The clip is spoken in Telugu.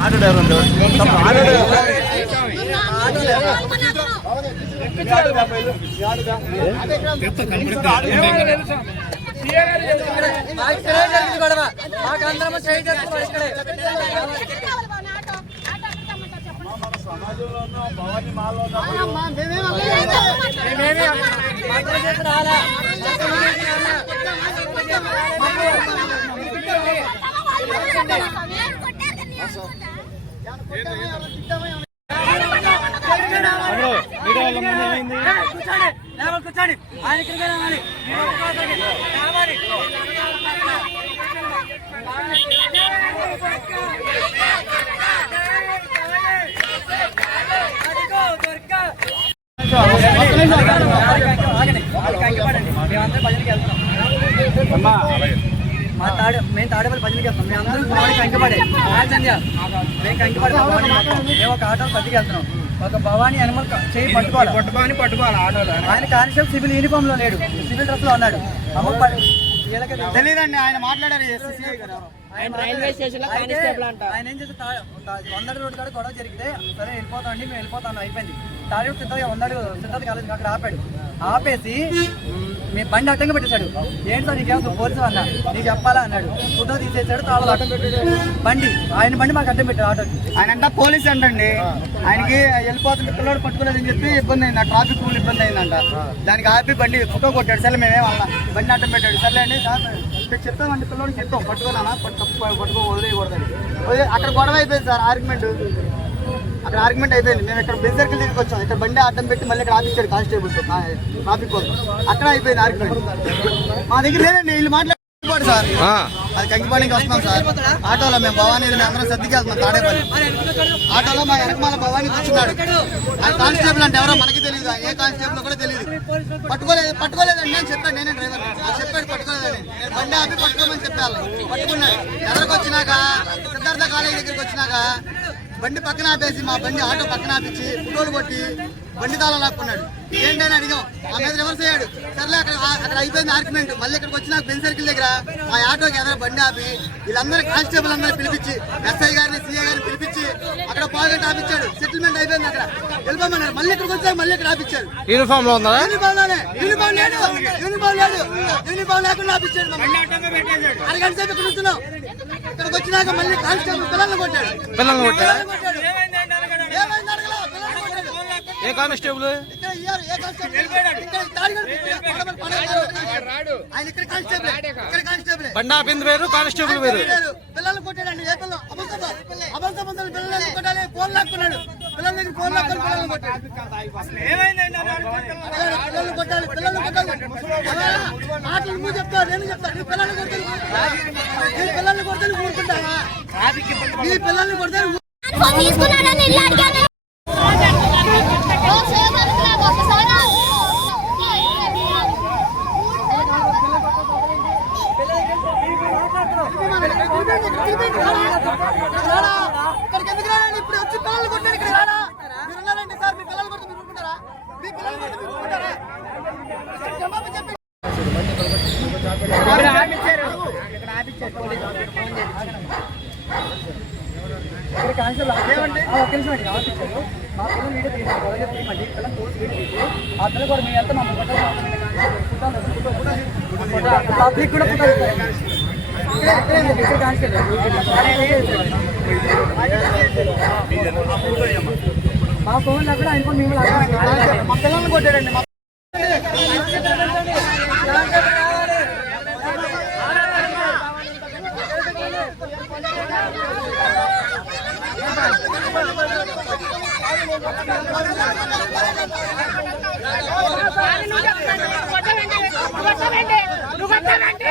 ఆటో డ్రైవర్ ఉంది తప్ప ఆటో డ్రైవర్ మీ ఆటో దా ఉన్న భవానీ మాల్లో ఉన్న మా తాడే మేము తాడేపల్లి భజనకి వెళ్తాం మేము అందరం భవాని కంకిపడే రాజంధ్య మేము కంకిపడే భవాని మొత్తం మేము ఒక ఆటో పదికి వెళ్తున్నాం. ఒక భవాని క- చేయి పట్టుకోవాలి? పట్టుకొని పట్టుకోవాలి ఆటోలో? ఆయన కానిస్టేబుల్ సివిల్ యూనిఫామ్లో లేడు. సివిల్ డ్రెస్లో ఉన్నాడు. అమ్మ తెలియదండి ఆయన మాట్లాడారు ఆయన రైల్వే స్టేషన్లో కానిస్టేబుల్ అంట ఆయన ఏం చేసి వందడు రోడ్డు కాడ గొడవ జరిగితే సరే వెళ్ళిపోతాం అండి మేము వెళ్ళిపోతాను అయిపోయింది. తాడి సిద్ధంగా వందడు సిద్ధార్థ కాలేజ్ అక్కడ ఆపాడు. ఆపేసి మ్, బండి అడ్డంగా పెట్టేశాడు. ఏంటి సార్ నీకేం పోలీసు అన్న నీకు చెప్పాలా అన్నాడు. ఫోటో తీసేసాడు తాళ బండి ఆయన బండి మాకు అడ్డం పెట్టాడు ఆటోకి. ఆయన అంట పోలీస్ అంటండి. ఆయనకి వెళ్ళిపోతుంది పిల్లడు పట్టుకోలేదని చెప్పి ఇబ్బంది అయింది ట్రాఫిక్ రూల్ ఇబ్బంది అయిందంట. దానికి ఆపి బండి ఫోటో కొట్టాడు. సరే మేమేం అన్నా బండి అడ్డం పెట్టాడు. సర్లే అండి ఇక్కడ చెప్తామండి పిల్లడికి చెప్తాం. పట్టుకోనా పట్టు పట్టుకో వదిలేయకూడదని వదిలే- అక్కడ గొడవ అయిపోయింది సార్ ఆర్గ్యుమెంట్ అక్కడ ఆర్గ్యుమెంట్ అయిపోయింది. మేము ఇక్కడ సర్కిల్ దగ్గరికి వచ్చాం. ఇక్కడ బండి అడ్డం పెట్టి మళ్ళీ ఇక్కడ ఆపించాడు కానిస్టేబుల్ ట్రాఫిక్ కోసం. అక్కడ అయిపోయింది ఆర్గ్యుమెంట్ మా దగ్గర లేదండి వీళ్ళు మాట్లాడుకోండి సార్. అది కంకిపాడికి వస్తున్నాం సార్. ఆటోలో మేము భవానీ అందరం సర్దికి వెళ్తున్నాం తాడేపల్లి. ఆటోలో మా వెనకమాల భవానీ కూర్చున్నాడు. ఆయన కానిస్టేబుల్ అంటే ఎవరో మనకి తెలియదు ఏ కానిస్టేబుల్ కూడా తెలియదు పట్టుకోలేదు పట్టుకోలేదండి నేను చెప్పాను నేనే డ్రైవర్ చెప్పాడు పట్టుకోలేదని నేను బండి ఆపి పట్టుకోమని చెప్పాను పట్టుకున్నాడు ఎదరికి వచ్చినాక సిద్ధార్థ కాలేజీ దగ్గరికి వచ్చినాక బండి పక్కన ఆపేసి మా బండి ఆటో పక్కన ఆపించి ఫోటోలు కొట్టి బండి తాళం లాక్కున్నాడు. ఏంటని అడిగాం. ఆ మీద రివర్స్ అయ్యాడు సర్లే అక్కడ ఆ- అక్కడ అయిపోయింది ఆర్గ్యుమెంట్ మళ్ళీ ఇక్కడికి వచ్చిన బెన్ సర్కిల్ దగ్గర ఆ ఆటోకి ఎదురు బండి ఆపి వీళ్ళందరూ కానిస్టేబుల్ అందరూ పిలిపించి ఎస్ఐ గారిని సిఐ గారిని పిలిపించి అక్కడ పాకెట్ ఆపించాడు. సెటిల్మెంట్ అయిపోయింది అక్కడ. వెళ్ళిపోమన్నారు. మళ్ళీ ఇక్కడికి వచ్చాక మళ్ళీ ఇక్కడ ఆపించారు. యూనిఫామ్లో ఉందా యూనిఫామ్లోనే. యూనిఫామ్ లేదు. యూనిఫామ్ లేదు. యూనిఫామ్ లేకుండా ఆపించాడు. అరగంట సేపు ఇక్కడ ఉంటున్నాం. ఇక్కడికి వచ్చినాక మళ్ళీ కానిస్టేబుల్ పిల్లల్ని కొట్టాడు. పిల్లల్ని కొట్టాడా? పిల్లల్ని కొట్టాడు. ఏమైంది అడగలా, పిల్లల్ని కొట్టాడు. ఏ కానిస్టేబుల్? ఇక్కడ ఇయ్యారు, ఏ కానిస్టేబుల్? ఇక్కడ తాడిగడు ఇక్కడ పడమర పడమర ఆయన ఇక్కడ కానిస్టేబుల్. ఇక్కడ కానిస్టేబుల్. బండి ఆపింది వేరు కానిస్టేబుల్ వేరు. పిల్లల్ని కొట్టాడండి. ఏ పిల్లలు అబద్ధం అబద్ధం అబద్ధం పిల్లల్ని కొట్టాలి. ఫోన్ లాక్కున్నాడు. పిల్లల దగ్గర ఫోన్ లాక్కొని కొట్టాడు. పిల్లల్ని కొట్టాలి. పిల్లల్ని కొట్టాలి. మాటలు నువ్వు చెప్తావు నేను చెప్తా నీ పిల్లల్ని కొడితే నీ పిల్లల్ని కొడితే ఊరుకుంటావా నీ పిల్లల్ని కొడితే తీసుకున్నాడని ఇల్లు అడిగాను ఇక్కడికి ఎందుకు ఇప్పుడు వచ్చి పిల్లలు కొట్టాడు ఇక్కడ రారా మీరు ఉన్నారండి సార్ మీ పిల్లలు కొడితే మీరు ఊరుకుంటారా మీ పిల్లలు కొడితే మీరు ఊరుకుంటారా జవాబు చెప్పండి ఇక్కడ కానిస్టేబుల్ ఆపేయండి. ఆ, ఒక్క నిమిషం అండి ఆపించారు మా పిల్లలు వీడియో తీసారు గొడవ తీయమండి పిల్లలు తోసి వీడియో తీసి ఆ పిల్లలు కూడా మీ ఎంత మమ్మల్ని పబ్లిక్ కూడా మా ఫోన్లో కూడా ఆయన ఫోన్ మేము మా పిల్లల్ని కొట్టాడండి నువ్వు కొట్టవండి నువ్వు కొట్టవండి